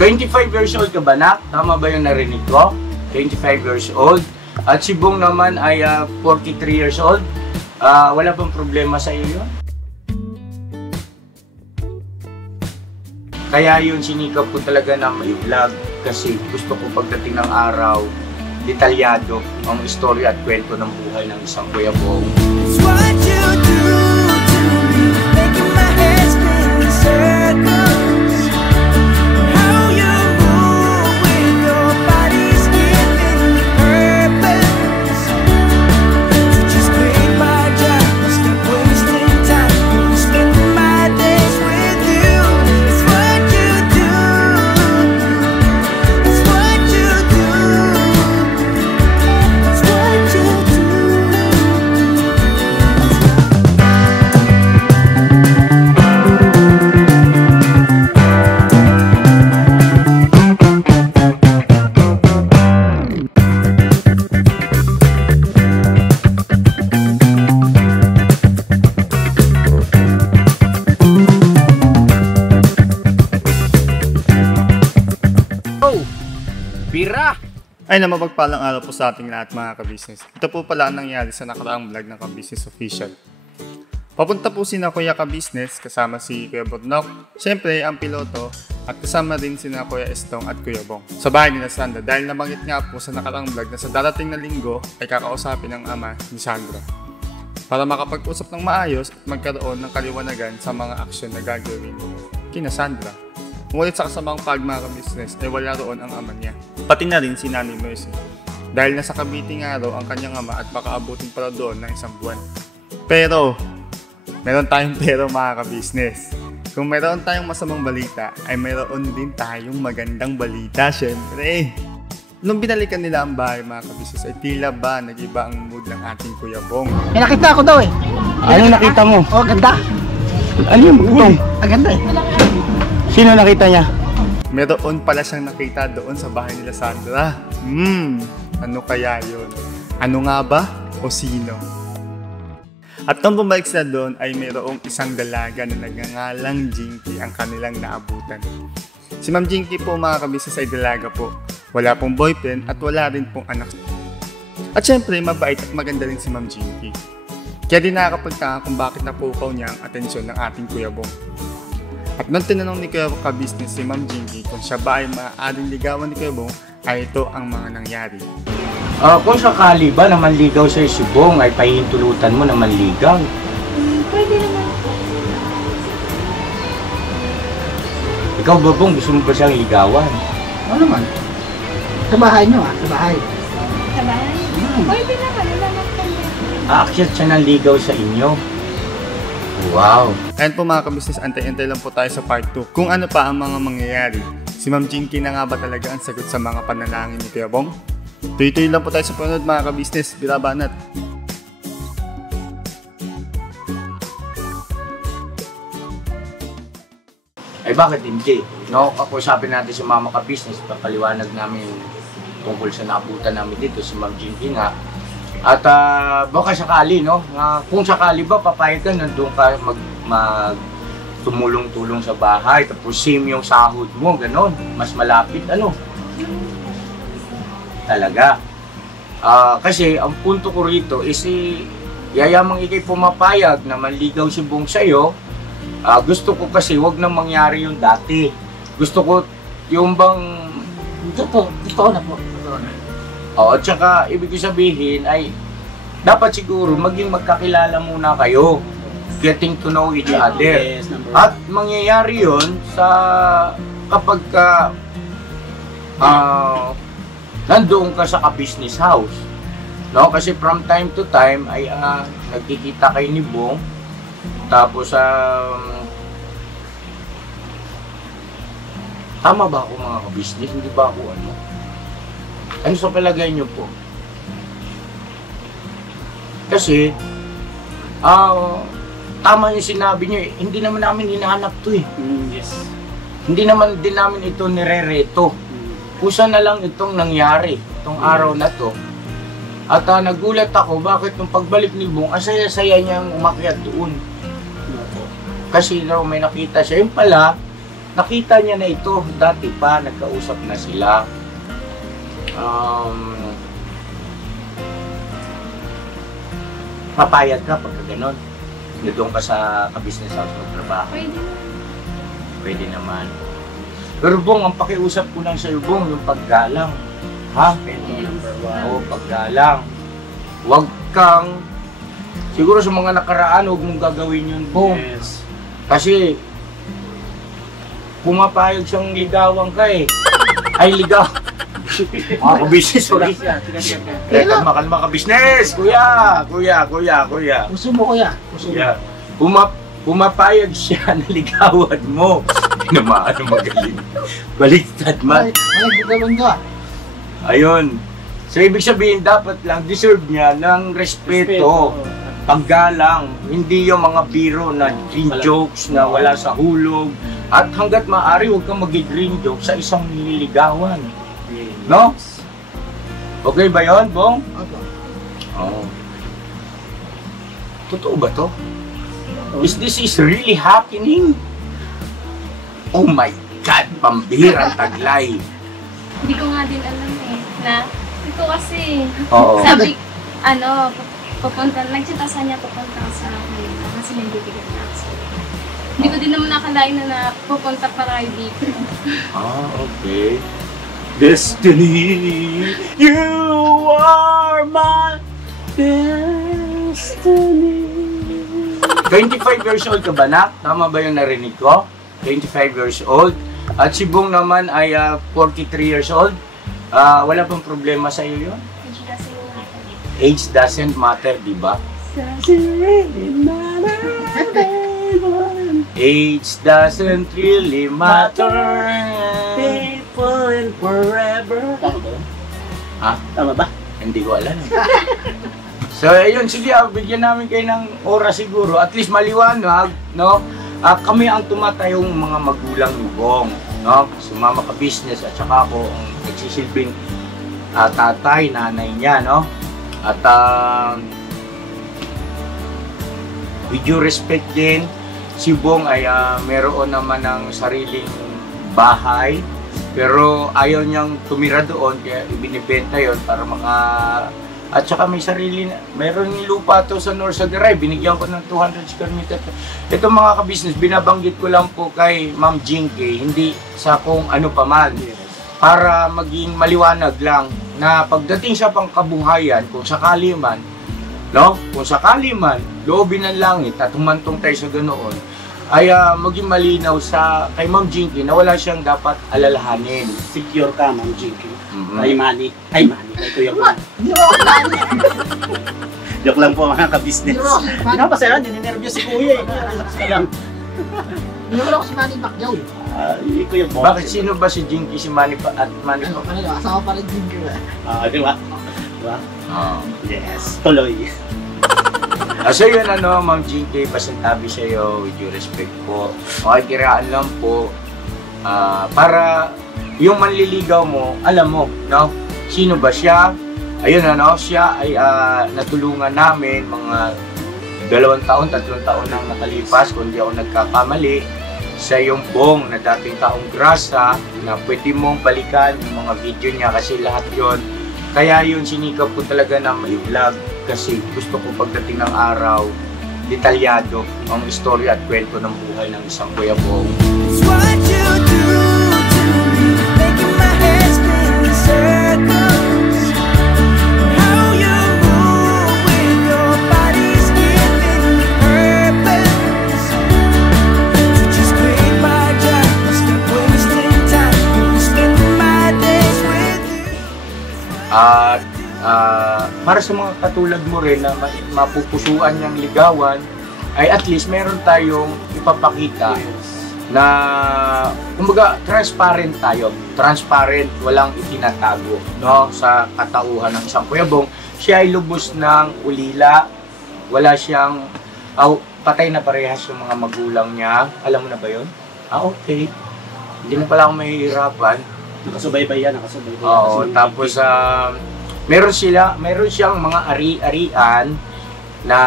25 years old ka ba, Nak? Tama ba yung narinig ko? 25 years old. At si Bong naman ay 43 years old. Wala bang problema sa iyo yun? Kaya yun, sinikap ko talaga na may vlog kasi gusto ko pagdating ng araw, detalyado ang istorya at kwento ng buhay ng isang Kuya Bong. It's what you do to me, making my head spin in circles. How you move with your body's giving me purpose. So just quit my job, stop wasting time, spending my days with you. It's what you do. It's what you do. It's what you do. Bira! Ay na mapagpalang araw po sa ating lahat mga ka-business. Ito po pala ang nangyari sa nakaraang vlog ng Ka-Business Official. Papunta po sina Kuya Ka-Business kasama si Kuya Bodnok, siyempre ang piloto at kasama din sina Kuya Estong at Kuya Bong sa bahay nila Sandra dahil nabanggit nga po sa nakaraang vlog na sa darating na linggo ay kakausapin ng ama ni Sandra para makapag-usap ng maayos at magkaroon ng kaliwanagan sa mga aksyon na gagawin kina Sandra. Ngunit sa kasamang pag mga ka-business ay wala roon ang ama niya. Pati na rin si Nanay Mercy. Dahil nasa Cavite nga raw ang kanyang ama at baka abutin pala doon ng isang buwan. Pero, meron tayong pero mga ka-business. Kung meron tayong masamang balita, ay meron din tayong magandang balita syempre. Nung binalikan nila ang bahay mga ka-business ay tila ba nag-iba ang mood ng ating Kuya Bong. May nakita ako daw eh. Ano nakita mo? Oh, ganda. Ano yung bugtong? Ang ganda eh. Sino nakita niya? Meron pala siyang nakita doon sa bahay nila Sandra. Ano kaya yun? Ano nga ba? O sino? At nung bumalik sila doon ay mayroong isang dalaga na nagngangalang Jinky ang kanilang naabutan. Si Ma'am Jinky po mga kabisnes ay dalaga po. Wala pong boyfriend at wala rin pong anak. At syempre mabait at maganda rin si Ma'am Jinky. Kaya din nakakapagtaka kung bakit napukaw niya ang atensyon ng ating Kuya Bong. At nung tinanong ni Kuya Ka-Business si Ma'am Jinky kung siya ba ay maaaring ligawan ni Kuya Bong, ay ito ang mga nangyari. Kung sakali ba na manligaw sa'yo si Bong, ay pahihintulutan mo na manligaw? Pwede naman. Ikaw ba, Bong, gusto mo ba siyang ligawan? Ano naman? Sa bahay nyo ah, sa bahay. Sa bahay? Pwede naman. Wala naman kanya. Aakyat siya ng ligaw sa inyo. Wow! Ayan po mga ka-business, antay-antay lang po tayo sa part 2. Kung ano pa ang mga mangyayari. Si Ma'am Jinky na nga ba talaga ang sagot sa mga panalangin ni Kuya Bong? Tuloy-tuloy lang po tayo sa panunod mga ka-business. Birabanat! Ay bakit hindi? No, kakusapin natin si Mama Ka-Business, papaliwanag namin tungkol sa naabutan namin dito si Ma'am Jinky nga. At baka sakali, no? Kung sakali ba, papayag ka, nandun ka tumulong-tulong sa bahay, tapos same yung sahod mo, ganon. Mas malapit, ano? Talaga. Kasi, ang punto ko rito is, yayamang ikay pumapayag na manligaw si Bong sa'yo, gusto ko kasi, wag nang mangyari yung dati. Gusto ko, yung bang... Gusto na po. Oo, at saka ibig sabihin ay dapat siguro maging magkakilala muna kayo. Getting to know each other. Yes, at mangyayari yon sa kapag ka nandoon ka sa ka-business house. No? Kasi from time to time ay nagkikita kayo ni Bong. Tapos tama ba ako mga ka-business? Hindi ba ako ano? Ano sa palagay niyo po? Kasi, tama yung sinabi niyo eh, hindi naman namin hinahanap to eh. Yes. Hindi naman din namin ito nirereto. Kusa na lang itong nangyari, itong araw na to. At nagulat ako, bakit nung pagbalik ni Bong, ang saya-saya niyang umakyat doon. Kasi may nakita siya, yung pala, nakita niya na ito, dati pa, nagkausap na sila. Papayag ka pagka ganon. Doon ka sa ka-business house magtrabaho. Pwede naman. Pero Bong, ang pakiusap ko lang sa'yo, Bong, yung paggalang. Ha? Oo, paggalang. Huwag kang, siguro sa mga nakaraan, huwag mong gagawin yun, Bong. Yes. Kasi, pumapayag siyang ligawan ka eh. Ay, ligaw. Mga ka-business, sorry. Kalma ka, business. Kuya. Puso mo, kuya. Puso mo. Yeah. Pumapayag siya na ligawan mo. Tinamaan ang magaling. Baliktad man. Ay, gagawin ka. Ayun. So, ibig sabihin, dapat lang, deserve niya ng respeto, paggalang, hindi yung mga biro na green jokes na wala sa hulog. At hanggat maaari, huwag kang mag-green joke sa isang nililigawan. No? Okay ba yun, Bong? Opo. Oo. Totoo ba to? Is this really happening? Oh my God, pambihirang taglay. Hindi ko nga din alam eh, na ito kasi, Oo. sabi, pupunta, nagtsitasan niya pupunta sa Manila kasi may bibigyan na ako. Hindi ko din naman nakalain na pupunta para dito. Okay. Destiny, you are my destiny. 25 years old ka ba, Nak? Tama ba yung narinig ko? 25 years old. At si Bong naman ay 43 years old. Wala pang problema sa iyo yun? Age doesn't matter, di ba? Age doesn't really matter. People and forever. Tama ba? Ha? Tama ba? Hindi ko alam. So, ayun, sige, bigyan namin kayo ng oras siguro. At least maliwanag, no? Kami ang tumatayong mga magulang ni Bong, no? Sumama ka business at saka ako ang nagsisilbing tatay, nanay niya, no? At with due respect din, si Bong ay meron naman ng sariling bahay, pero ayaw niyang tumira doon, kaya ibinibenta yon para at saka may sarili na, meron lupa to sa North Sagaray, binigyan ko ng 200 square meter. Ito mga ka-business, binabanggit ko lang po kay Ma'am Jinky, hindi sa kung ano pa man. Para maging maliwanag lang na pagdating sa pangkabuhayan, kung sakali man, no? Kung sakali man, loobin ng langit at humantong tayo sa ganoon, ay maging malinaw sa kay Ma'am Jinky na wala siyang dapat alalahanin. Secure ka, Ma'am Jinky. Mhm. Ay, Manny. Ay, Kuya Bong. Hindi mo ako kani. Joke lang po mga ka-business. Hindi mo ako Hindi nga pa sa'yo, ninervyos si Kuya eh. Relax ka lang. Hindi mo ako si Manny Pacquiao eh. Kuya Bong. Bakit sino ba si Jinky, si Manny at Manny? Ano pa nila, asawa pa rin din ko eh. Di ba? Diba? Yes. Tuloy. So yun Ma'am Jinky, pasintabi sa'yo, with due respect po. Makikiraan lang po, para yung manliligaw mo, alam mo, no? Sino ba siya? Ayun siya ay natulungan namin mga 2 taon, 3 taon nang nakalipas, kung di ako nagkakamali, sa yung Bong na dating taong grasa, na pwede mong balikan yung mga video niya kasi lahat yon. Kaya yun, sinikap ko talaga na may vlog kasi gusto ko pagdating ng araw, detalyado ang istorya at kwento ng buhay ng isang Kuya Bong. It's what you do to me, making my head spin in circles. How you move with your body's giving me purpose. To just quit my job, stop wasting time, spending my days with you. At para sa mga katulad mo rin na mapupusuan niyang ligawan, ay at least meron tayong ipapakita na kumbaga transparent tayo. Transparent, walang itinatago, no? Sa katauhan ng isang Kuya Bong, siya ay lubos ng ulila, wala siyang patay na parehas yung mga magulang niya. Alam mo na ba yun? Okay. Hindi mo pala ako mahihirapan. Nakasubaybay yan, nakasubaybay. Oo, tapos meron siyang mga ari-arian na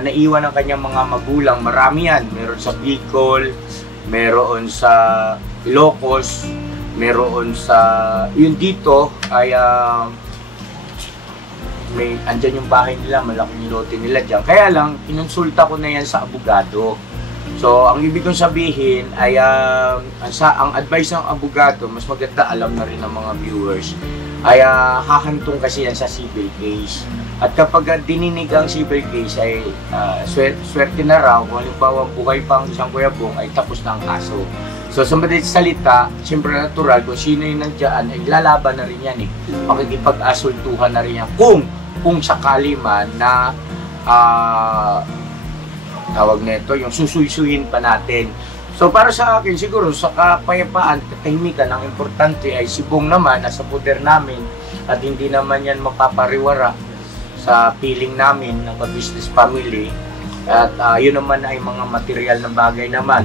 naiwan ng kanyang mga magulang. Marami yan. Meron sa Bicol, meron sa Ilocos, meron sa, yun dito ay may andyan yung bahay nila, malaking lote nila dyan. Kaya lang, kinonsulta ko na yan sa abogado. So, ang ibig kong sabihin ay ang advice ng abogado, mas maganda alam na rin ng mga viewers, ay hahantong kasi yan sa civil case. At kapag dininig ang civil case ay swerte na raw, kung halimbawa buhay pa ang isang Kuya Bong ay tapos na ang kaso. So, sa madalit salita, siyempre natural, kung sino yung nandiyan, ay lalaban na rin yan eh. Makikipag-asultuhan na rin yan. Kung sakali man na tawag nito, yung susuysuhin pa natin. So para sa akin, siguro sa kapayapaan, katahimikan, ang importante ay si Bong naman, nasa poder namin at hindi naman yan mapapariwara sa piling namin ng business family. At yun naman ay mga material na bagay naman.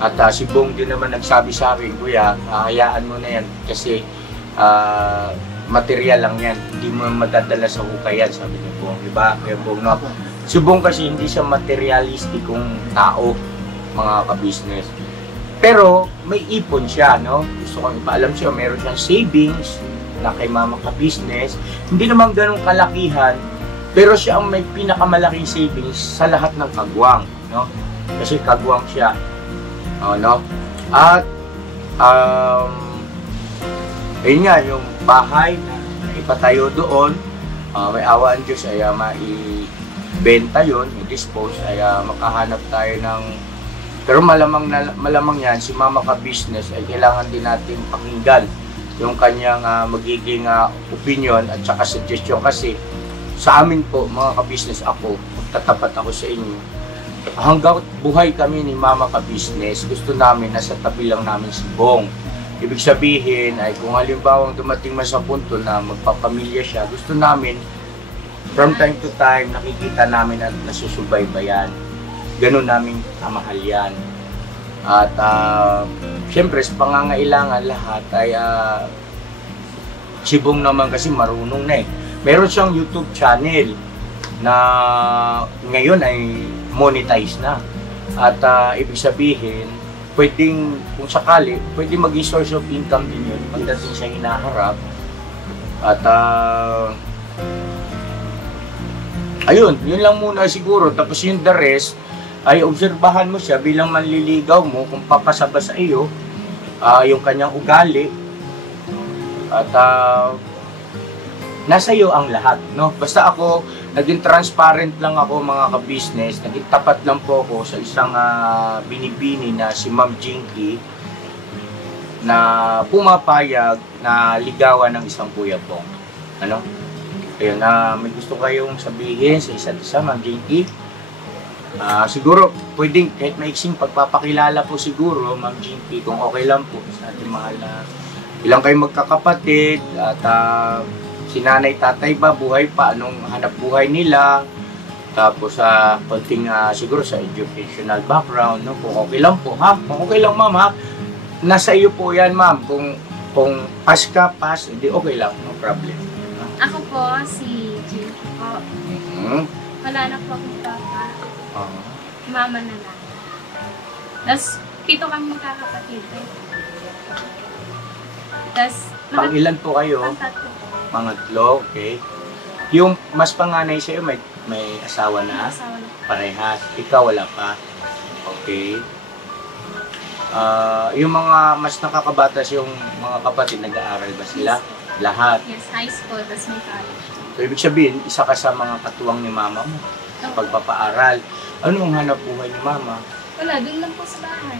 At si Bong din naman nagsabi sa akin, Kuya, hayaan mo na yan kasi material lang yan, hindi mo madadala sa hukayan, sabi ni Bong, diba? Kaya Bong, no? Si Bong kasi hindi siya materialistikong tao, mga ka-business. Pero may ipon siya, no? Gusto kong ipaalam siya, meron siyang savings na kay mama ka-business. Hindi naman ganun kalakihan, pero siya ang may pinakamalaking savings sa lahat ng kagwang, no? Kasi kagwang siya, no? At ayun nga, yung bahay na ipatayo doon, may awa ang Diyos ay maibenta yun, i-dispose, ay makahanap tayo ng, pero malamang yan, si mama ka-business ay kailangan din natin pakinggan yung kanyang magiging opinion at saka suggestion. Kasi sa amin po, mga ka-business, ako, magtatapat ako sa inyo, hanggang buhay kami ni mama ka-business, gusto namin nasa tabi lang namin si Bong. Ibig sabihin ay kung halimbawa dumating man sa punto na magpapamilya siya, gusto namin from time to time nakikita namin at nasusubaybayan. Ganun namin kamahal yan. At siyempre sa pangangailangan lahat ay si Bong naman kasi marunong na eh. Meron siyang YouTube channel na ngayon ay monetize na. At ibig sabihin, pwedeng, kung sakali, pwedeng maging source of income din yun pagdating sa hinaharap. At ayun, yun lang muna siguro. Tapos yung the rest, ay obserbahan mo siya bilang manliligaw mo kung papasaba sa iyo, yung kanyang ugali. At nasa iyo ang lahat, no? Basta ako, naging transparent lang ako, mga ka-business, naging tapat lang po ako sa isang binibini na si Ma'am Jinky na pumapayag na ligawan ng isang Kuya Bong. Ano? Ayun, may gusto kayong sabihin sa isa't isa, Ma'am Jinky? Siguro, pwedeng kahit maiksing pagpapakilala po siguro, Ma'am Jinky, kung okay lang po sa ating mahal na ilang kayong magkakapatid at si nanay, tatay ba, buhay pa, anong hanap buhay nila, tapos konting siguro sa educational background, no? Kung okay lang po, ha? Kung okay lang, ma'am, ha? Nasa iyo po yan, ma'am. Kung pass ka, pass, hindi okay lang, no problem. Ako po, si Jill po. Wala na po akong papa. Mama na lang. Tapos, 7 kami magkakapatid. Tapos, pang ilan po kayo? Pang-3 po. Pangatlo, okay. Yung mas panganay sa'yo, may asawa na? Asawa na. Parehas. Ikaw wala pa? Okay. Yung mga mas nakakabatas, yung mga kapatid, nag-aaral ba sila? Yes. Lahat? Yes, high school, tapos may college. So, ibig sabihin, isa ka sa mga katuwang ni mama mo sa pagpapaaral. Ano ang hanap buhay ni mama? Wala, dun lang po sa bahay.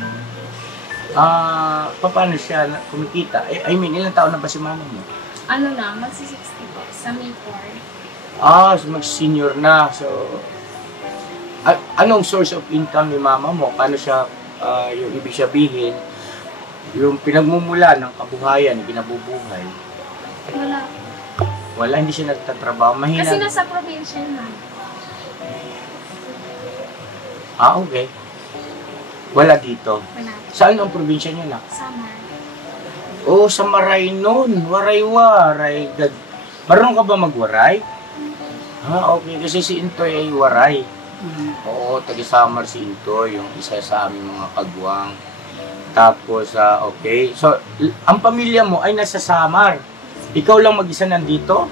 Paano siya kumikita? I mean, ilang taon na ba si mama mo? Ano na, magsi-60 po, sa May 4. So mag-senior na. So, anong source of income ni mama mo? Paano siya, yung ibig sabihin, yung pinagmumula ng kabuhayan, kinabubuhay? Wala. Wala, hindi siya nagtatrabaho. Mahina. Kasi nasa probinsya na. Okay. Wala dito. Wala. Saan ang probinsya niya na? Samar. Sa Maray nun. Waray-waray. Marunong ka ba magwaray? Okay. Kasi si Intoy ay waray. Oo, taga-Samar si Intoy. Yung isa sa aming mga kagwang. Tapos, okay. So, ang pamilya mo ay nasa Samar. Ikaw lang mag-isa nandito?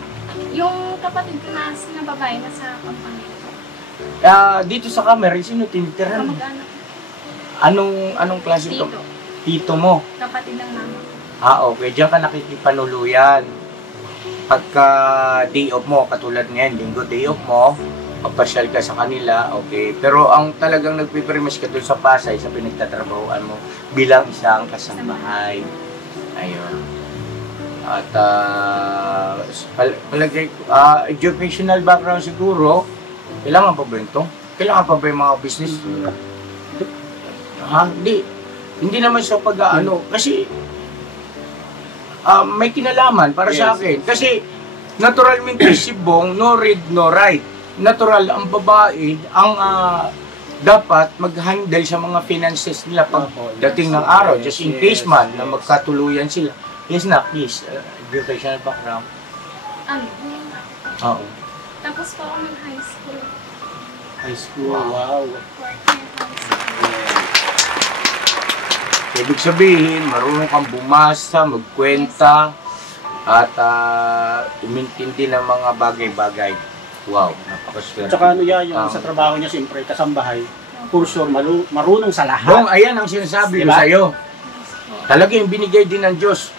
Yung kapatid ko na babae na sa company. Dito sa camera, sino tinitirahan mo? Kamag-anak. Anong klase ito? Tito. Tito mo. Kapatid ng mama. Okay. Diyan ka nakikipanuluyan. Pagka day off mo, katulad ngayon, linggo day off mo, papasyal ka sa kanila, okay. Pero ang talagang nagpiprimas ka doon sa Pasay, sa pinagtatrabahoan mo, bilang isang kasambahay. Ayun. At palagay, educational background siguro, kailangan pa ba ito? Kailangan pa ba yung mga business? Hindi naman sa pag-ano, kasi may kinalaman para sa akin. Kasi naturalmente si Bong, no read, no write. Natural, ang babae, ang dapat mag-handle sa mga finances nila pag dating ng araw, just in case man na magkatuluyan sila. Yes na, please. Educational background. Ano? Oo. Tapos po ako ng high school. High school, wow. Fourth year high school. Ibig sabihin, marunong kang bumasa, magkwenta, at umintindi ng mga bagay-bagay. Wow, napakaswerte. Tsaka ano yan, yung sa trabaho niya, siyempre, kasambahay. For sure, marunong sa lahat. Bong, ayan ang sinasabi ko Diba? sa'yo. Talaga yung binigay din ng Diyos.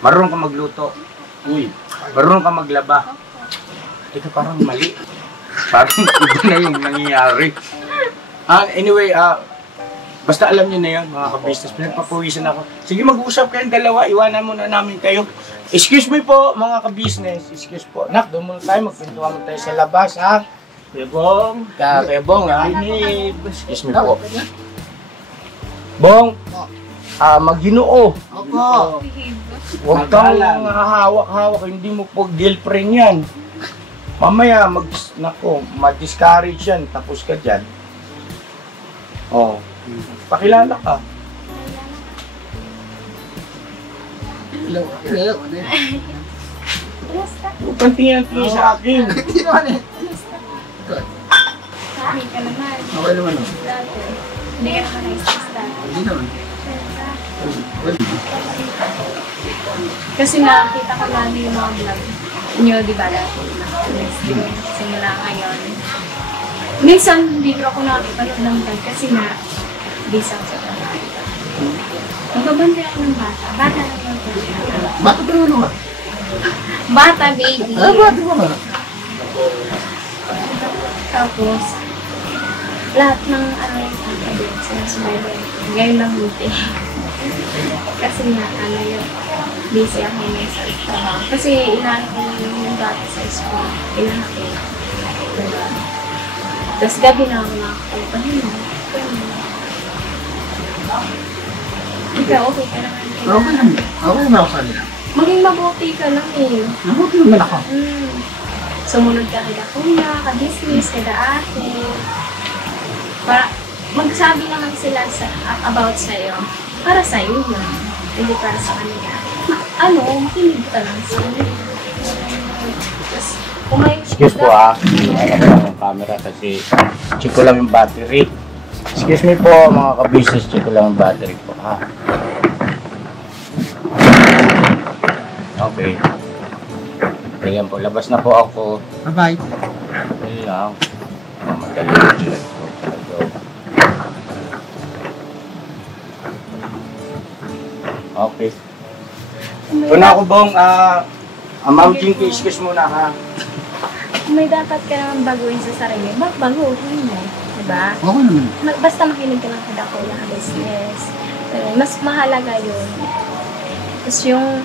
Marunong ka magluto. Uy. Marunong ka maglaba. Teka, parang mali. Parang iba na yung nangyayari. Anyway, basta alam niyo na yun, mga ka-business. Pinagpapawisan ako. Sige, mag-uusap kayong dalawa. Iwanan muna namin kayo. Excuse me po, mga ka-business. Excuse po. Nak, doon muna tayo. Magpintuhan mo tayo sa labas, ha? Kuya Bong. Kuya Bong, ha? Excuse me po. Bong, Maginoo. Opo. Huwag kang hahawak-hawak, hindi mo po girlfriend yan. Mamaya, ma-discourage yan, tapos ka dyan. Pakilala ka. Hello. Kumusta? Huwag kang tingin sa akin. Hindi naman eh. Sabi ka naman. Okay naman oh. Dati. Hindi ka naman na-stress dati. Hindi naman. Kasi nakakita ko lagi yung mga vlog nyo, di ba, dati? Simula ngayon. Minsan, hindi ko ako nakakipanood ng vlog kasi nga, busy ako sa trabaho. Magbabantay ako ng bata. Bata lang yung trabaho. Bata pa naman ka? Bata, baby. Bata pa nga. Tapos, lahat ng kakabit, sinusubayban. Ngayon lang buti. Kasi nga, yun, busy ako ngayon sa trabaho. Kasi inaano ko yung bata sa school. Inaano ko. Diba? Tapos gabi na ako nakakalipahin. Ikaw, okay ka naman. Okay naman. Okay naman ako sa kanila. Maging mabuti ka lang eh. Mabuti naman ako. Sumunod ka kada kuya, ka-business, kada ate. Para magsabi naman sila about sa'yo. Para sa'yo yun. Hindi para sa kanila. Makinig ka lang sa kanila. Tapos, Excuse po ang camera kasi check ko lang yung battery. Excuse me po mga ka-business, check ko lang yung battery po, ha? Okay. Ayan po, labas na po ako. Bye-bye. Ayan. Madali na dyan po. Okay. Ito na ako, Bong. Ma'am Jinky, excuse muna, ha? may dapat ka naman baguhin sa sarili. Baguhin mo. Diba? Okay naman. Basta makinig ka lang kada kuya ka business. Mas mahalaga yun. Tapos yung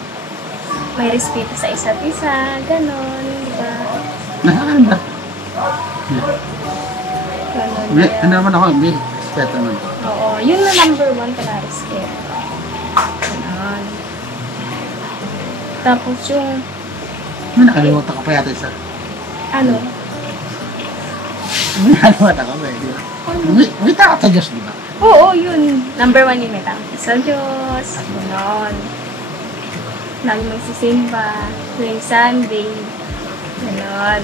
may respeto sa isa't isa, ganon, diba? Nakakala ba? Ganon. Ano naman ako, may respeto naman. Oo, yun na number 1 pala, respeto. Ganon. Tapos yung, May nakalimutan ka pa yata isa. ano? May nakalimutan ka ba eh, di ba? May takot sa Diyos, di ba? Oo, yun. Number 1 yung may takot sa Diyos. Ganon. Lagi magsisimba. Tuwing Sunday. Ganon.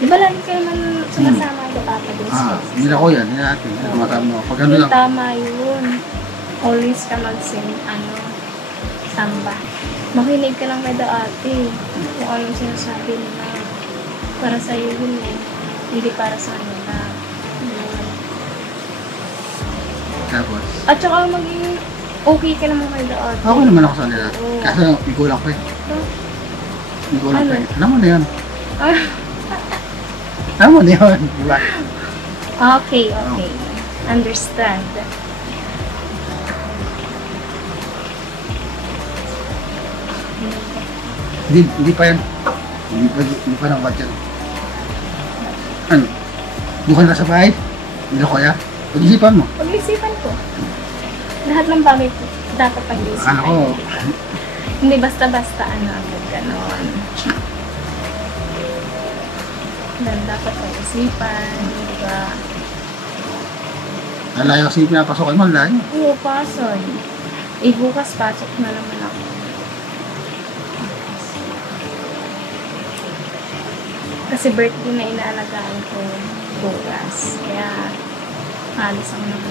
Di ba lagi ka naman sumasama kay Papa Diyos? Nila ko yan, nila natin. Tumatama mo. Pag ano Yung lang. tama yun. always ka mag-sing, samba. Makinig ka lang kada ate. Kung anong sinasabi nila. Para sa'yo yun eh. Hindi para sa kanila. Yun. Tapos, At saka maging okay ka naman kada ate. ako naman ako sa kanila. Oo. Kaso, may kulang pa eh. May kulang pa Ano? eh. Alam mo na yun. Ah, Alam mo na yun. Diba? okay. Understand. Hindi pa yan. Hindi pa nang budget. Ano? Doon ka na sa bahay? Hindi ko kaya? Pag-isipan mo. Pag-isipan ko. Lahat ng bagay po dapat pag-isipan. Ano ko? Hindi basta-basta agad ganon. Dan dapat pag-isipan, di ba? Nalayo kasi pinapasok mo, layo. Oo, pasok. Eh, bukas pasok na naman ako. Kasi birthday na inaalagaan ko bukas. Kaya, alis ako ng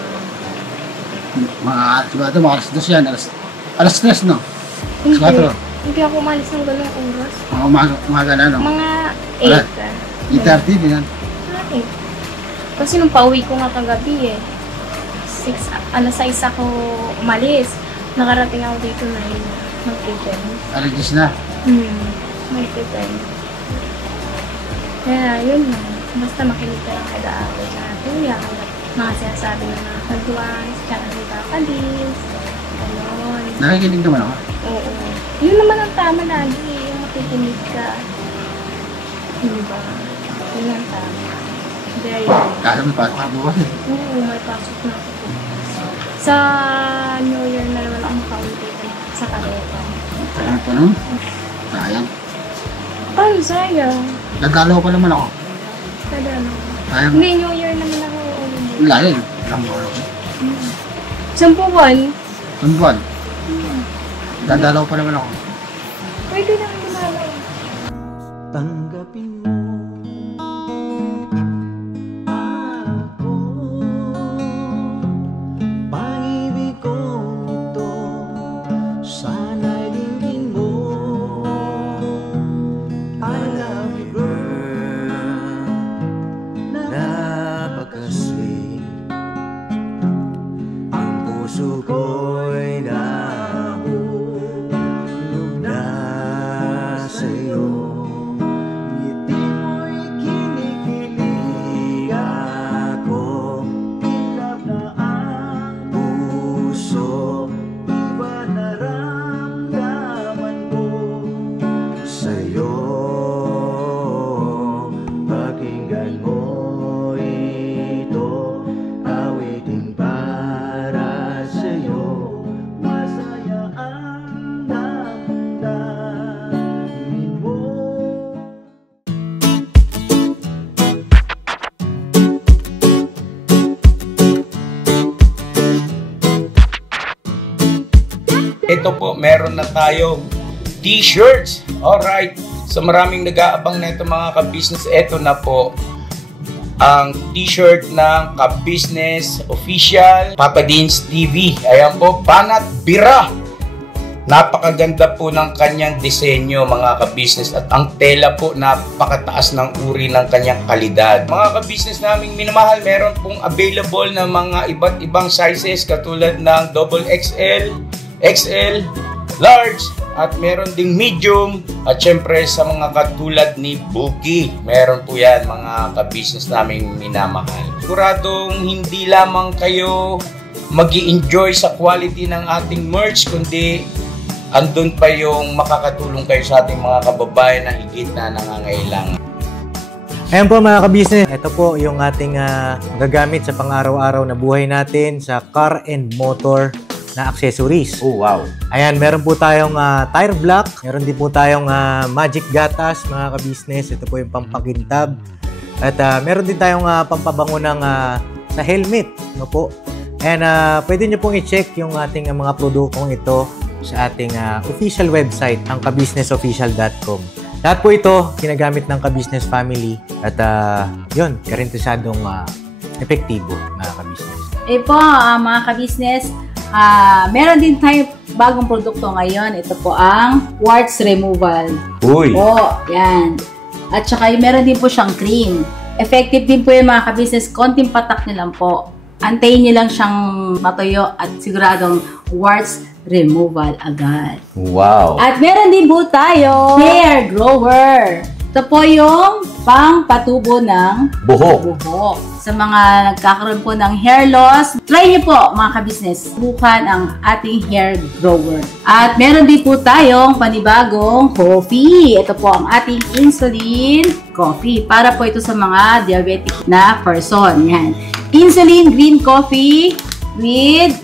Sigurado, mga alas 2 yan. Alas 3, no? Hindi. Alas 4. Hindi ako umalis ng ganung oras. Umaga na, no? Mga Wala. 8. 8:30 din yan. Bakit? Kasi nung pauwi ko nga kagabi eh. Alas 6 ako umalis. Nakarating ako dito na yun. Mag-pretend. Alas 10 na. Mag-pretend. Kaya yun na. Basta makinig ka lang kada ako sa kuya. Mga sinasabi na mga kagwas, tsaka si Papa Liz. Ganon. Nakikinig naman ako. Oo. Yun naman ang tama lagi eh. Yung makikinig ka. Diba? Yun ang tama. Very good. Kaso may pasok ka bukas eh. Oo, may pasok na ako. Sa New Year na naman ako makauwi dito sa Caloocan. Ano pa naman? Sayang. Ay, sayang. Nagkalaw pa naman ako. Kada ano. Sayang. Hindi, New Year naman ako uwi. Layo eh. Alam mo ako. 10 buwan. Ang buwan. Dadalaw pa naman ako. Pwede naman gumalaw. Tanggapin mo ako, pag-ibig kong ito, sana'y dinggin mo. I love you girl, napaka-sweet, ang puso ko'y nahulog na sa'yo. Ngiti mo'y kinikilig ako, ilap na ang puso, iba naramdaman ko sa'yo. Pakinggan mo ito, awitin para sa'yo, masaya ang damdamin mo. Ito po, meron na tayong t-shirts. Alright. So maraming nag-aabang na ito mga ka-business. Ito na po ang t-shirt ng ka-business official Papa Dean's TV. Ayan po, Banat Bira. Napakaganda po ng kanyang disenyo mga ka-business at ang tela po napakataas ng uri ng kanyang kalidad. Mga ka-business naming minamahal, meron pong available na mga iba't ibang sizes katulad ng XXL, XL, large, at meron ding medium at syempre sa mga katulad ni Bookie. Meron po yan mga ka-business naming minamahal. Siguradong hindi lamang kayo mag-i-enjoy sa quality ng ating merch kundi andun pa yung makakatulong kayo sa ating mga kababayan na higit na nangangailangan. Ayan po mga ka-business, ito po yung ating gagamit sa pang-araw-araw na buhay natin sa car and motor na accessories. Oh wow! Ayan, meron po tayong tire block, meron din po tayong magic gatas mga ka-business, ito po yung pampakintab. At meron din tayong pampabango ng sa helmet, no po. And pwede nyo pong i-check yung ating mga produktong ito sa ating official website, ang kabusinessofficial.com. Lahat po ito ginagamit ng ka-business family at yun, garantisadong epektibo mga ka-business. Po, mga ka-business, Meron din tayo bagong produkto ngayon. Ito po ang warts removal. Uy! Po, yan. At saka meron din po siyang cream. Effective din po yung mga ka-business. Konting patak nyo lang po. Antayin nyo lang siyang matuyo at siguradong warts removal agad. Wow! At meron din po tayo hair grower. Ito po yung pang-patubo ng Buhok! buhok. Sa mga nagkakaroon po ng hair loss, try nyo po mga ka-business. Subukan ang ating hair grower. At meron din po tayong panibagong coffee. Ito po ang ating insulin coffee. Para po ito sa mga diabetic na person. Yan. Insulin green coffee with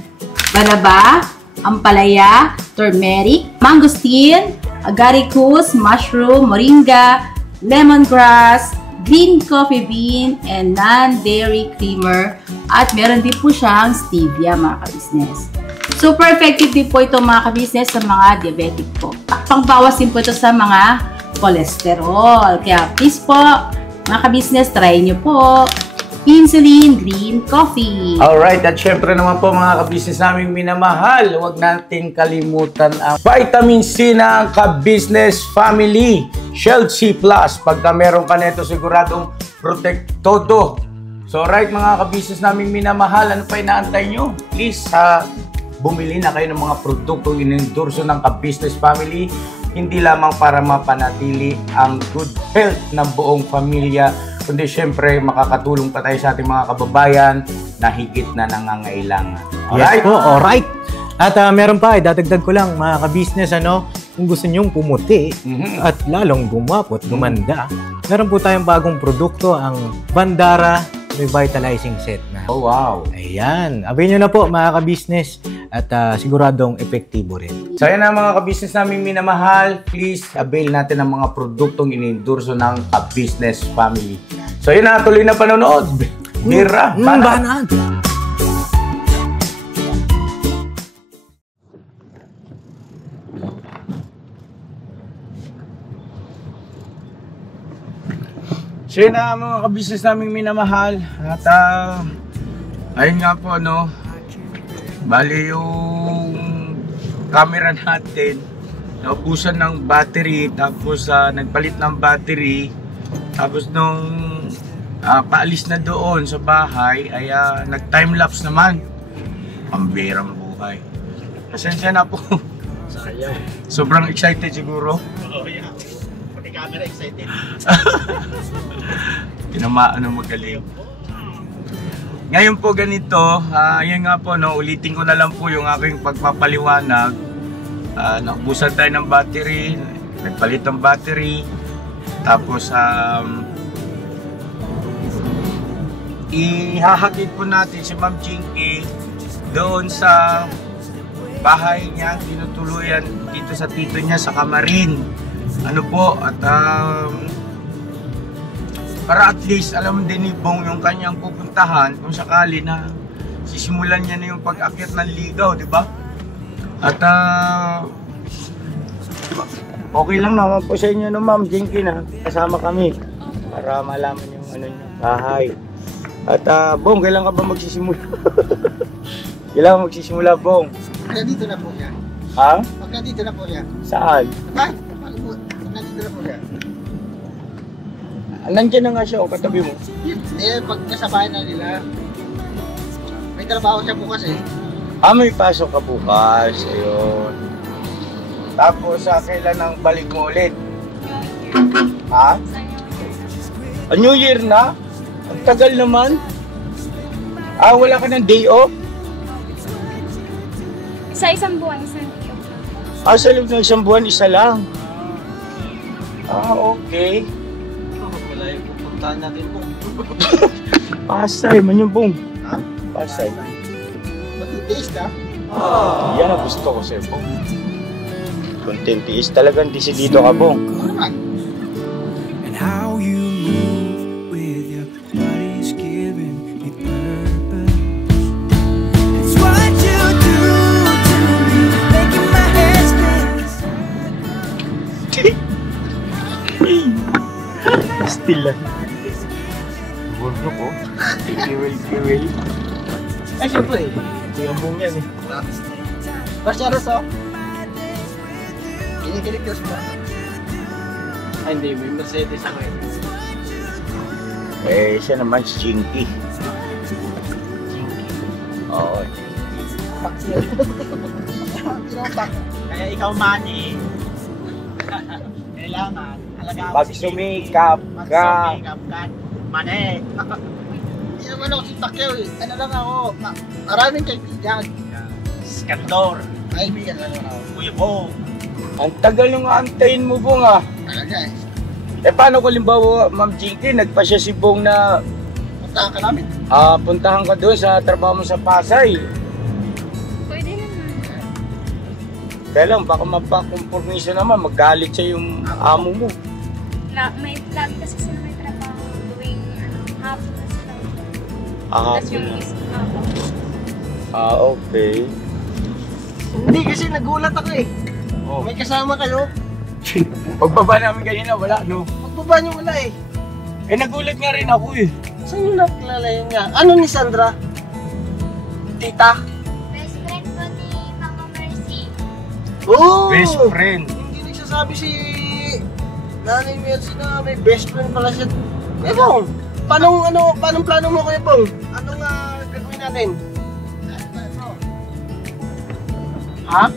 banaba, ampalaya, turmeric, mangosteen, agaricus, mushroom, moringa, lemongrass, green coffee bean, and non-dairy creamer. At meron din po siyang stevia mga ka-business. Super effective din po ito mga ka-business sa mga diabetic po. Pangbawas din po ito sa mga cholesterol. Kaya please po mga ka-business, try nyo po insulin green coffee. Alright, at syempre naman po mga ka-business naming minamahal, huwag natin kalimutan ang vitamin C ng ka-business family, Shield C+. Pagka meron ka nito, siguradong protect todo. So alright mga ka-business naming minamahal, ano pa inaantay nyo? Please, bumili na kayo ng mga produktong inendorso ng ka-business family, hindi lamang para mapanatili ang good health ng buong pamilya, kundi syempre makakatulong pa tayo sa ating mga kababayan na higit na nangangailangan. Yes po, alright. At meron pa, dadagdag ko lang mga ka-business, kung gusto nyong pumuti at lalong gumapot, gumanda, meron po tayong bagong produkto, ang Bandara Revitalizing Set na. Oh wow! Ayan, abay nyo na po mga ka-business at siguradong epektibo rin. So yan na mga ka-business namin minamahal, please avail natin ang mga produktong inendorso ng ka-business family. So yun na, tuloy na panonood. Mira, banat! So yun na mga ka-business namin minamahal. At ayun nga po, bali yung camera natin, naubusan ng battery, tapos nagpalit ng battery, tapos nung paalis na doon sa bahay, ay nag-time-lapse naman. Pambirang buhay. Pasensya na po. Sayang. Sobrang excited siguro. Oo, yeah. Pati camera excited. Tinamaan ng magaling. Ngayon po ganito, yun nga po, ulitin ko na lang po yung aking pagpapaliwanag. Naubusan tayo ng battery, nagpalit ng battery, tapos ihahakit po natin si Ma'am Jinky doon sa bahay niya, tinutuluyan dito sa tito niya sa Kamarin. Ano po, at para at least alam din ni Bong yung kanyang pupuntahan kung sakali na sisimulan niya na yung pag-akyat ng ligaw, di ba? At okay lang naman po sa inyo Ma'am Jinky na kasama kami para malaman yung bahay. At Bong, kailan ka ba magsisimula? Kailan magsisimula, Bong? Pagka dito na po siya. Ha? Pagka dito na po siya. Saan? Bakit? Pagka dito na po siya. Nandiyan na nga siya, katabi mo. Pag kasabayan na nila, may trabaho siya po kasi. May pasok ka bukas. Ayun. Tapos, kailan ang balik mo ulit? Ha? New Year na? Ang tagal naman. Wala ka ng day off? Sa isang buwan, isang Sa loob ng isang buwan, isa lang. Okay. Wala yung pupuntahan natin po. Pasay man yung Bong. Ha? Pasay. Matitiis na. Yan ang gusto ko sa'yo, Bong. Contentious talagang disidido ka, Bong. Ano naman? And how you move with your body's giving me purpose. It's what you do to me, making my head spin. Still lang. Burno ko. Kiwil. Ay, syempre. Kuya Bong yan eh. Barcelos, oh. Kinikilig ko sa Ay, hindi. May Mercedes ako eh. Eh, siya naman si Chinky. Oo. Kaya ikaw man eh. Kailangan. Alagaan Pag sumikap ka. Sumikap ka. Mane. Hindi naman ako si Pacquiao eh. Ano lang ako, maraming kaibigan. Skandor. Kaibigan lang ako. Kuya Bong. Ang tagal yung antayin mo, Bong, ah. Talaga eh. Eh, paano kung limbawa, Ma'am Jinky, nagpa siya si Bong na Puntahan ka namin. puntahan ka doon sa trabaho mo sa Pasay. Pwede naman. Kaya lang, baka mapakompromiso naman, magalit siya yung amo mo. May lagi kasi sila may trabaho tuwing hapon na sila. Ah, Tapos yung isang hapon. okay. Hindi kasi nagulat ako eh. Oh. May kasama kayo. Pagbaba namin kanina, wala, no? Pagbaba niyo wala eh. Eh, nagulat nga rin ako eh. Saan yung nakilala yun niya? Ano ni Sandra? Tita? Best friend ko ni Mama Mercy. Oh! Best friend. Hindi nagsasabi si Nanay Mercy na may best friend pala siya. Kuya Bong, paanong plano mo Kuya Bong? Anong gagawin natin? Ha?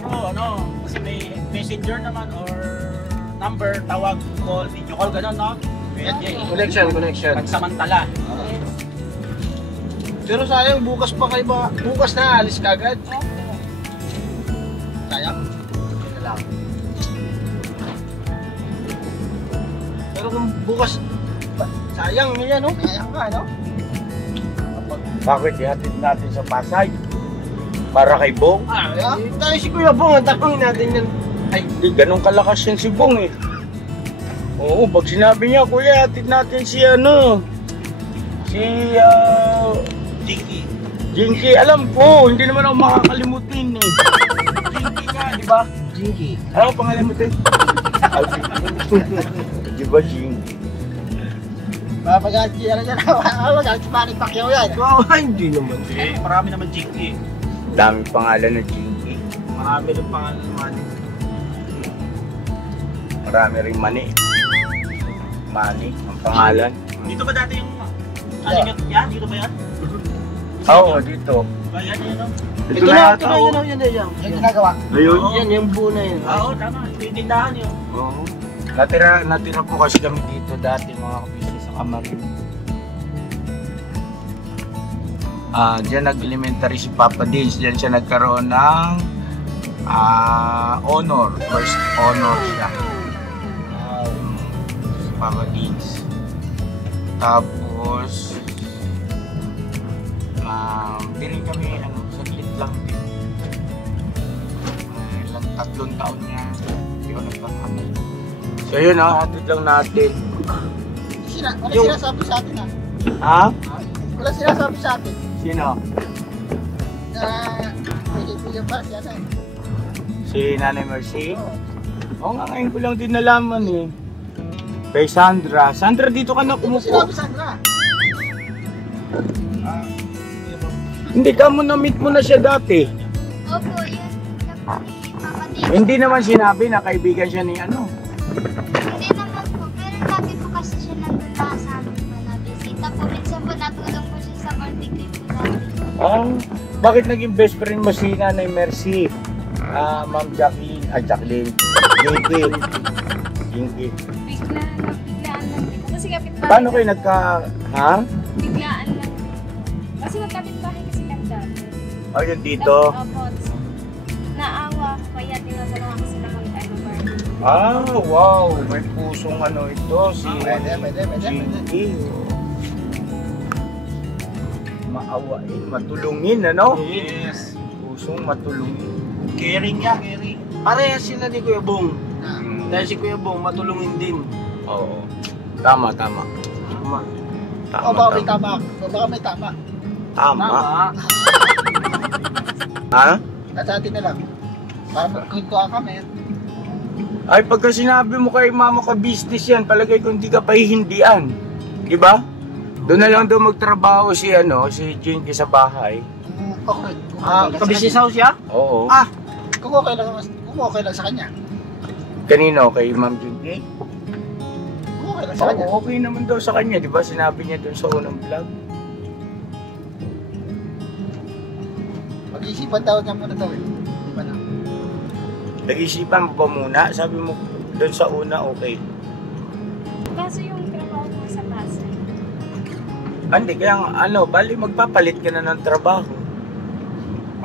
Siguro, kasi may messenger naman or number, tawag, call, video call, gano'n, no? Pwede. Connection. Pagsamantala. Pero sayang, bukas pa kayo ba? Bukas na, alis ka agad. Sayang. Sige lang. Pero kung bukas, sayang niya, no? Sayang ka, no? Bakit ihatid natin sa Pasay? Para kay Bong? Tayo si Kuya Bong, tanongin natin yan. Ay, di ganun kalakas yan si Bong eh. Oo, pag sinabi niya, kuya, hatid natin si Jinky. Alam ko, hindi naman ako makakalimutin eh. Jinky nga, di ba? Jinky. Ano ang pangalan mo, te? Di ba, Jinky? Papagati, ano yan? Magagalit pa ni Pacquiao yan. Hindi naman. Eh, marami naman Jinky. Daming pangalan ng Jinky. Marami rin pangalan naman. Marami rin Mani. Mani, ang pangalan. Dito ba dati yung yan? Dito ba yan? Oo, dito. Ba yan, no? Dito na yata ako. Yan. Yung ginagawa. Ayun. Yan, yung buo na yun. Oo, tama. Tindahan yun. Oo. Natira po kasi kami dito dati mga kabisnes sa Kamarin. Diyan nag-elementary si Papa Dins. Diyan siya nagkaroon ng honor. First honor siya. Si Papa Dins. Tapos di rin kami saglit lang din. Ilang 3 taon niya. Hindi ko nagkakamay. So yun hatid lang natin. Wala sinasabi sa atin Ha? Wala sinasabi sa atin. Sino? Na may kaibigan pa siya na. Si Nanay Mercy? Oo nga, ngayon ko lang din nalaman eh. Kay Sandra. Sandra, dito ka na kumupo. Sinabi Sandra. Hindi ka mo na-meet mo na siya dati. Opo, yun. Kapatid. Hindi naman sinabi na kaibigan siya ni ano. Hindi naman po. Pero lagi po kasi siya nandun na sa amin po na bisita po. Minsan po natulong po siya sa birthday po natin. Bakit naging best friend mo si Nanay Mercy? Ma'am Jacqueline. Jacqueline. Jinky. Biglaan lang din po. Kasi kapitbahay. Paano kayo nagka... Ha? Biglaan lang. Kasi magkapitbahay kasi lang dati. O yun dito. Opo. Naawa. Kaya tinatulungan ko sila mag-birthday. Wow. May pusong ano ito. Si Pwede. Jinky. Maawain, matulungin, ano? Yes. Pusong matulungin. Caring niya, caring. Parehas sila ni Kuya Bong. Dahil si Kuya Bong matulungin din. Oo. Tama. Tama. Tama. Baka may tama. Baka may tama. Tama. Ha? At sa atin na lang. Para magkuntuan kami. Ay, pagka sinabi mo kay mama ka business yan, palagay ko hindi ka pahihindian. Di ba? Doon na lang daw magtrabaho si Jinky sa bahay. Okay. Kabisnes house siya? Oo. Kung okay lang sa kanya. Kanino? Kay Ma'am Jinky? Kung okay lang sa kanya. Oo, okay naman daw sa kanya. Di ba sinabi niya doon sa unang vlog? Mag-iisipan daw niya muna daw eh. Di ba na? Nag-isipan mo ba muna? Sabi mo doon sa una, okay. Kaso yung trabaho mo sa Pasay. Hindi, kaya bali magpapalit ka na ng trabaho.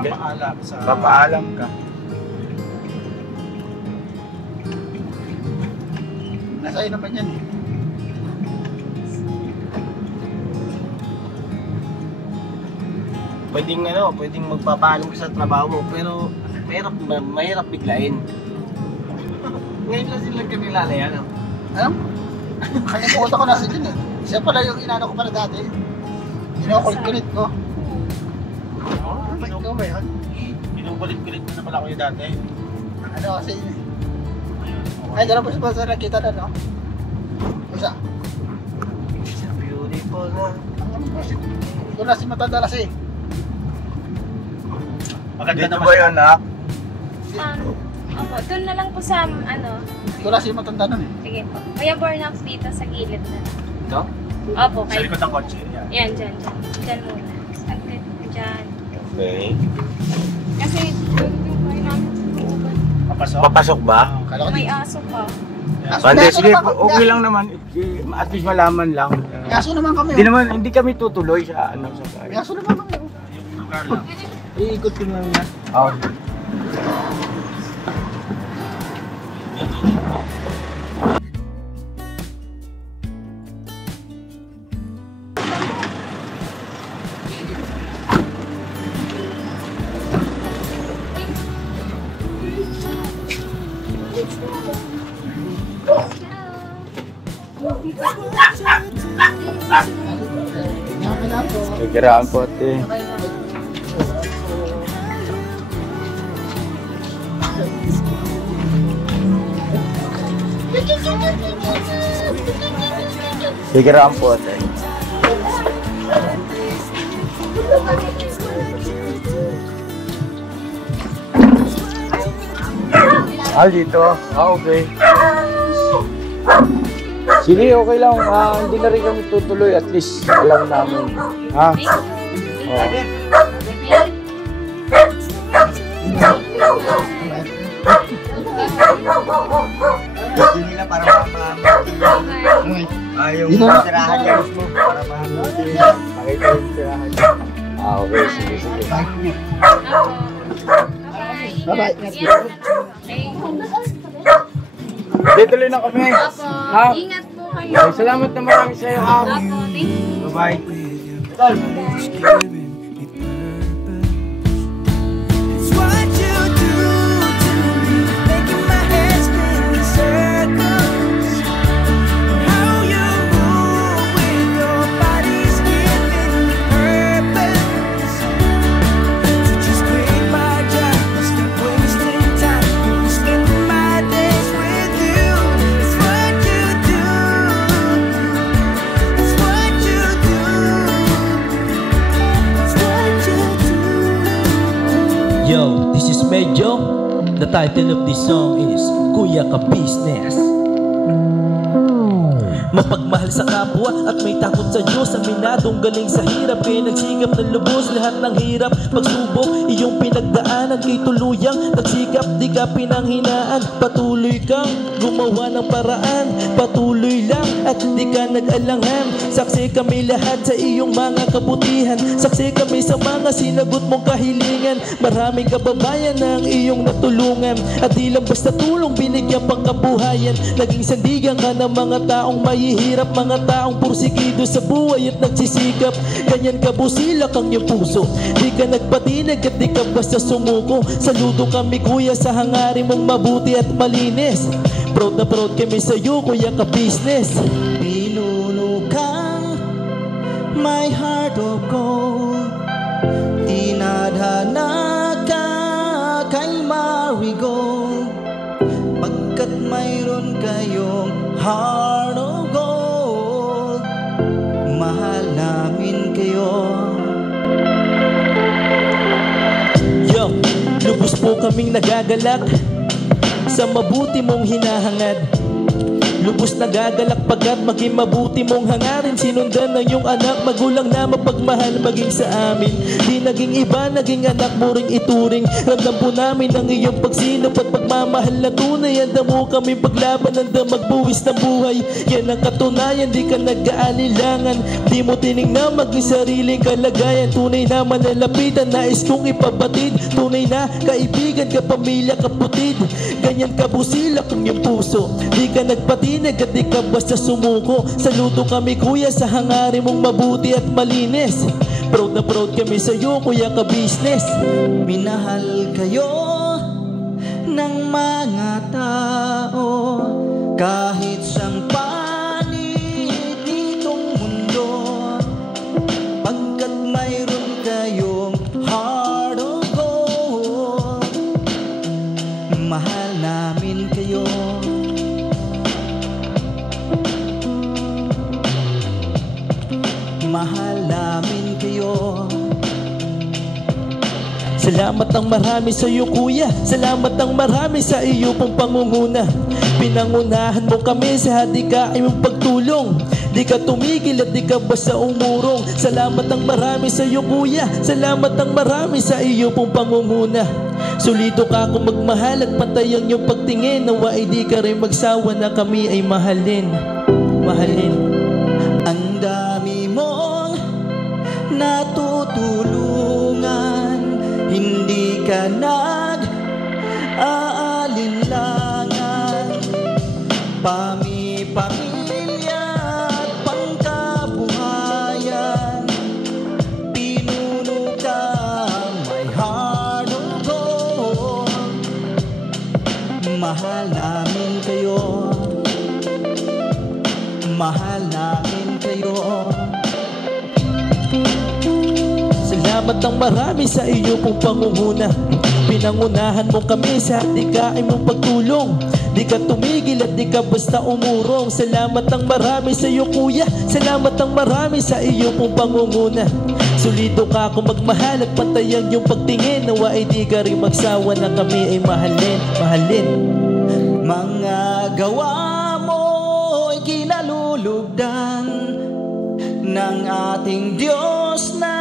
Papaalam ka. Nasa iyo naman yan eh. Pwedeng magpapaalam ka sa trabaho mo, pero mahirap biglain. Ngayon lang sila kanilala yan. Ano? Kalimutan ko nasa dyan eh. Siya pala yung inano ko pala dati. Kinukulit-kulit ko. Ikaw ba yun? Kinukulit-kulit mo na pala ko yung dati. Ano kasi ay, dala po sa nakita na, no? Isa. It's a beautiful na. Doon na si matanda kasi. Maganda Dito naman ba yun, ha? Opo, doon na lang po sa, Doon na si matanda nun eh. sige po. Kuya Bornox dito sa gilid na. Ito? Opo, sa kayo. likod ng kotse. Yan, dyan. Dyan muna. Saglit, dyan. Okay. Kasi, doon yung kayo namin sa looban. Papasok ba? Kala ko May aso pa. Hindi, sige, okay lang naman. At least malaman lang. Yaso naman kami. Hindi kami tutuloy sa sa bahay. Yaso naman kami. Yung lugar lang. Iikot ko naman yan. Oh. Kikiraan po ate. Kikiraan po ate. Dito. Okay. Sige, okay lang. Hindi na rin kami tutuloy. At least alam namin. Ha? Gusto nila para ayaw mo tirahan niya gusto para mahamuti. Pakita yung tirahan niya. Okay. Sige. Bye-bye. Tuloy na kami. Ha? Ingat po kayo. Ay, salamat na marami sa'yo. Ha? Opo, thank you. Bye-bye. It's what you do to me, making my head spin in circles. How you move with your body's giving me purpose. So just quit my job, stop wasting time, spend my days with you. It's what you do. It's what you do. It's what you do. Yo, this is Medyo. The title of this song is Kuya Ka Business. Mapagmahal sa kapwa at may takot sa Diyos. Aminadong galing sa hirap, kaya nagsikap ng lubos. Lahat ng hirap, pagsubok, iyong pinagdaanan. Kay tuluyang nagsikap, di ka pinanghinaan. Patuloy kang gumawa ng paraan. Patuloy lang at di ka nag-alangan. Saksi kami lahat sa iyong mga kabutihan. Saksi kami sa mga sinagot mong kahilingan. Maraming kababayan na ang iyong natulungan. At di lang basta tulong, binigyan pang kabuhayan. Naging sandigan ka ng mga taong mahihirap, mga taong pursigido sa buhay at nagsisikap. Ganyan ka busilak ang iyong puso, di ka nagpatinag at di ka basta sumuko. Saludo kami kuya sa hangarin mong mabuti at malinis. Proud na proud kami sa iyo Kuya Ka Business. Pinulukang my heart of gold, tinadhana ka kay marigold. Pagkat mayroon kayong heart of gold, mahal na lubos po kaming nagagalak sa mabuti mong hinahangad. Lubos nagagalak pagkat maging mabuti mong hangarin. Sinundan ng iyong anak, magulang na mapagmahal maging sa amin. Di naging iba, naging anak mo ring ituring. Ramdam po namin ang iyong pagsinop at pagmamahal na tunay. Handa mo kami paglaban, handa magbuwis ng buhay. Yan ang katunayan, di ka nag-aalilangan. Di mo tinignan maging sariling kalagayan. Tunay na manalapitan, nais kong ipabatid. Tunay na kaibigan, kapamilya, kaputid. Ganyan kabusilak ang iyong puso. Di ka nagpatid at di ka basta sumuko. Saludo kami kuya sa hangarin mong mabuti at malinis. Proud na proud kami sa'yo kuya ka-business. Minahal kayo ng mga tao kahit sang panig nitong mundo, pagkat mayroon kayong heart of gold. Mahal namin kayo. Mahal namin kayo. Salamat ang marami sa iyo kuya. Salamat ang marami sa iyo pong pangunguna. Pinangunahan mo kami sa hadikain mong pagtulong. Di ka tumigil at di ka basta umurong. Salamat ang marami sa iyo kuya. Salamat ang marami sa iyo pong pangunguna. Solido ka kung magmahal at pantay ang iyong pagtingin. Nawa ay di ka rin magsawa na kami ay mahalin. Mahalin. Ang dami mong natutulungan, hindi ka nag-aalinlangan. Pamilya at pangkabuhayan, pinuno ka may heart of gold. Mahal namin kayo. Mahal namin kayo. Salamat ang marami sa iyo pong pangunguna. Pinangunahan mo kami sa hadikain mong pagtulong. Di ka tumigil at di ka basta umurong. Salamat ang marami sa iyo kuya. Salamat ang marami sa iyo pong pangunguna. Solido ka kung magmahal at pantay ang iyong pagtingin. Nawa ay di ka rin magsawa na kami ay mahalin. Mahalin. Mga gawa mo'y kinalulugdan ng ating Diyos na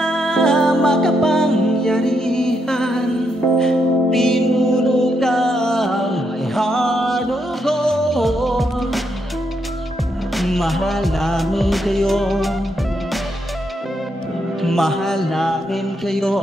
makapangyarihan. Pinuno ka may heart of gold. Mahal namin kayo. Mahal namin kayo.